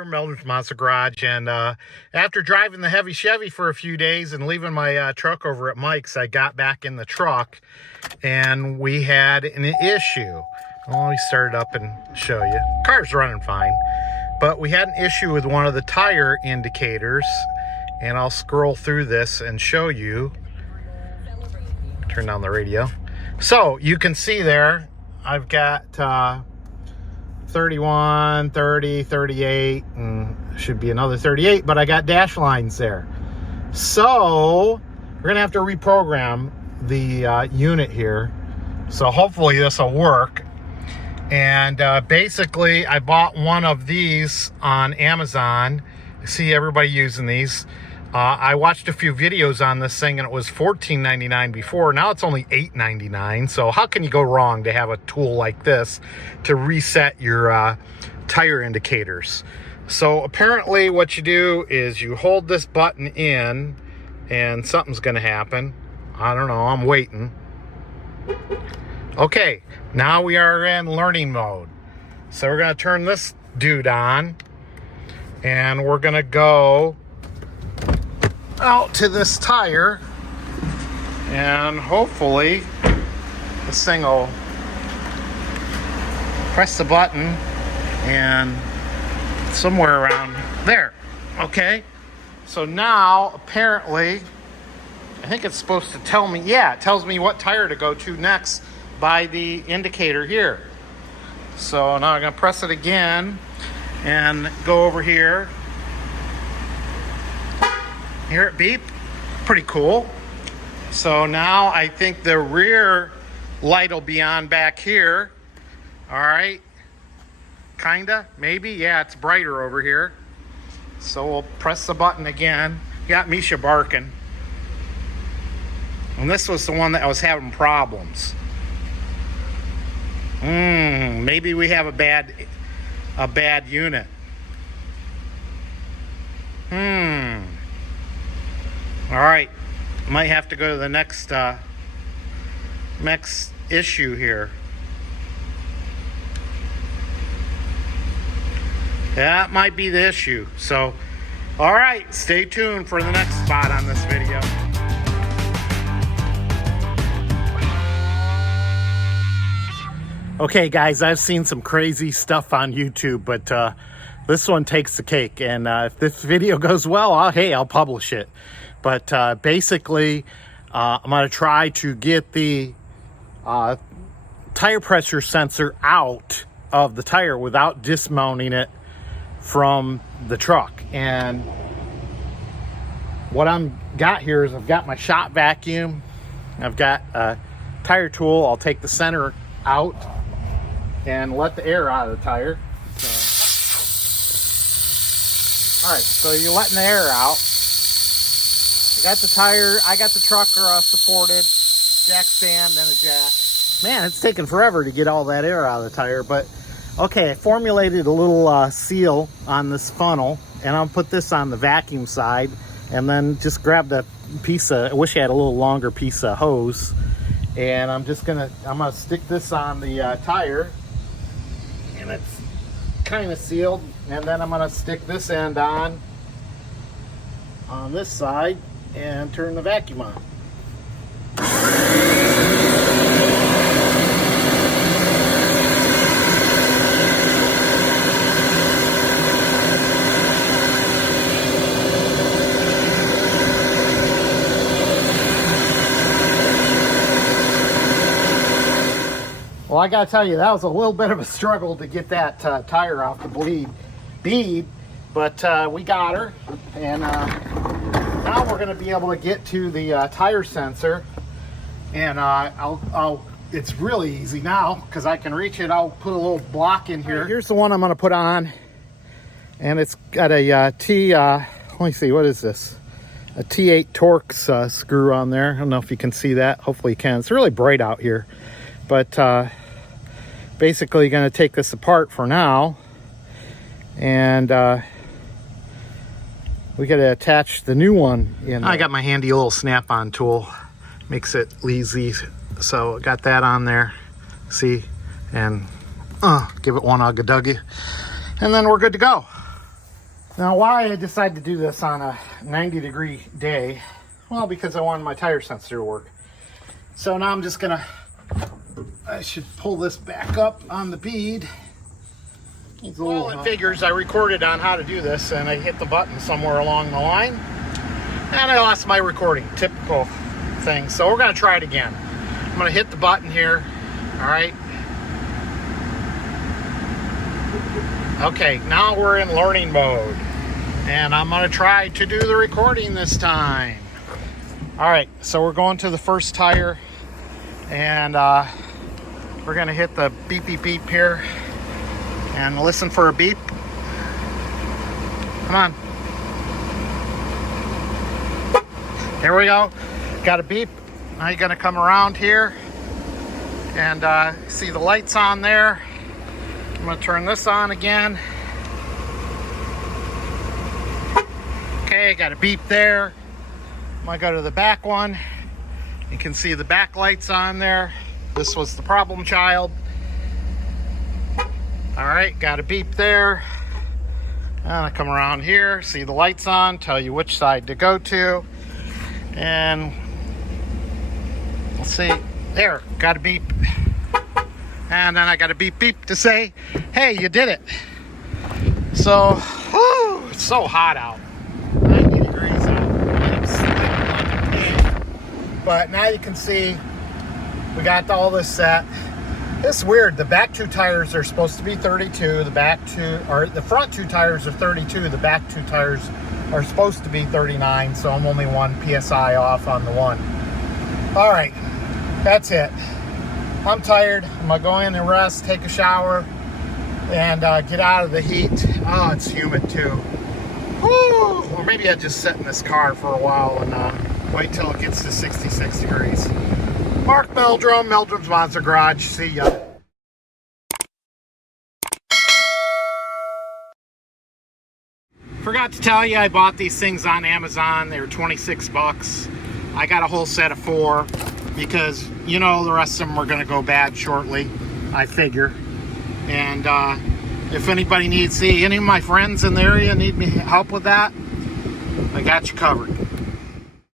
Meldrum's Monster Garage, and after driving the heavy Chevy for a few days and leaving my truck over at Mike's, I got back in the truck and we had an issue. Well, let me start it up and show you. Car's running fine, but we had an issue with one of the tire indicators, and I'll scroll through this and show you. Turn down the radio. So you can see there, I've got 31, 30, 38, and should be another 38, but I got dash lines there. So we're gonna have to reprogram the unit here. So hopefully this will work. And basically I bought one of these on Amazon. I see everybody using these. I watched a few videos on this thing and it was $14.99 before. Now it's only $8.99. So how can you go wrong to have a tool like this to reset your tire indicators? So apparently what you do is you hold this button in and something's going to happen. I don't know. I'm waiting. Okay, now we are in learning mode. So we're going to turn this dude on and we're going to go out to this tire, and hopefully this thing will press the button and somewhere around there. Okay, so now apparently I think it's supposed to tell me, yeah, it tells me what tire to go to next by the indicator here. So now I'm gonna press it again and go over here. Hear it beep? Pretty cool. So now I think the rear light will be on back here. All right. Kinda, maybe. Yeah, it's brighter over here. So we'll press the button again. Got Misha barking. And this was the one that I was having problems. Maybe we have a bad unit. All right, might have to go to the next issue here. That might be the issue. So, all right, stay tuned for the next spot on this video. Okay, guys, I've seen some crazy stuff on YouTube, but this one takes the cake. And if this video goes well, I'll publish it. But basically, I'm going to try to get the tire pressure sensor out of the tire without dismounting it from the truck. And what I've got here is I've got my shop vacuum. I've got a tire tool. I'll take the center out and let the air out of the tire. So, all right, so you're letting the air out. I got the tire, I got the truck supported, jack stand and a jack. Man, it's taking forever to get all that air out of the tire, but okay, I formulated a little seal on this funnel, and I'll put this on the vacuum side, and then just grab the piece of, I wish I had a little longer piece of hose, and I'm gonna stick this on the tire, and it's kind of sealed, and then I'm gonna stick this end on this side and turn the vacuum on. Well, I gotta tell you, that was a little bit of a struggle to get that tire off the bead, but we got her, and now we're going to be able to get to the tire sensor, and it's really easy now because I can reach it. I'll put a little block in here. Here's the one I'm going to put on, and it's got a let me see, what is this? A T8 Torx screw on there. I don't know if you can see that. Hopefully you can. It's really bright out here, but basically going to take this apart for now, and we got to attach the new one in. I got my handy little snap-on tool. Makes it easy. So got that on there. See? And give it one ugga-duggy. And then we're good to go. Now, why I decided to do this on a 90-degree day? Well, because I wanted my tire sensor to work. So now I'm just gonna, I should pull this back up on the bead. Well, it figures I recorded on how to do this, and I hit the button somewhere along the line, and I lost my recording. Typical thing. So we're gonna try it again. I'm gonna hit the button here. All right. Okay, now we're in learning mode, and I'm gonna try to do the recording this time. All right, so we're going to the first tire, and we're gonna hit the beep beep beep here and listen for a beep. Come on. There we go. Got a beep. Now you're gonna come around here and see the lights on there. I'm gonna turn this on again. Okay, got a beep there. I'm gonna go to the back one. You can see the back lights on there. This was the problem child. All right, got a beep there. And I come around here, see the lights on, tell you which side to go to. And let's see, there, got a beep. And then I got a beep beep to say, hey, you did it. So, whew, it's so hot out. 90 degrees out. I'm sweating like a pig. But now you can see we got all this set. It's weird. The back two tires are supposed to be 32. The front two tires are 32. The back two tires are supposed to be 39. So I'm only 1 PSI off on the one. All right, that's it. I'm tired. I'm gonna go in and rest, take a shower, and get out of the heat. Oh, it's humid too. Woo! Or maybe I just sit in this car for a while and wait till it gets to 66 degrees. Mark Meldrum, Meldrum's Monster Garage. See ya. Forgot to tell you, I bought these things on Amazon. They were 26 bucks. I got a whole set of 4. Because, you know, the rest of them are going to go bad shortly, I figure. And if anybody needs, any of my friends in the area need me help with that, I got you covered.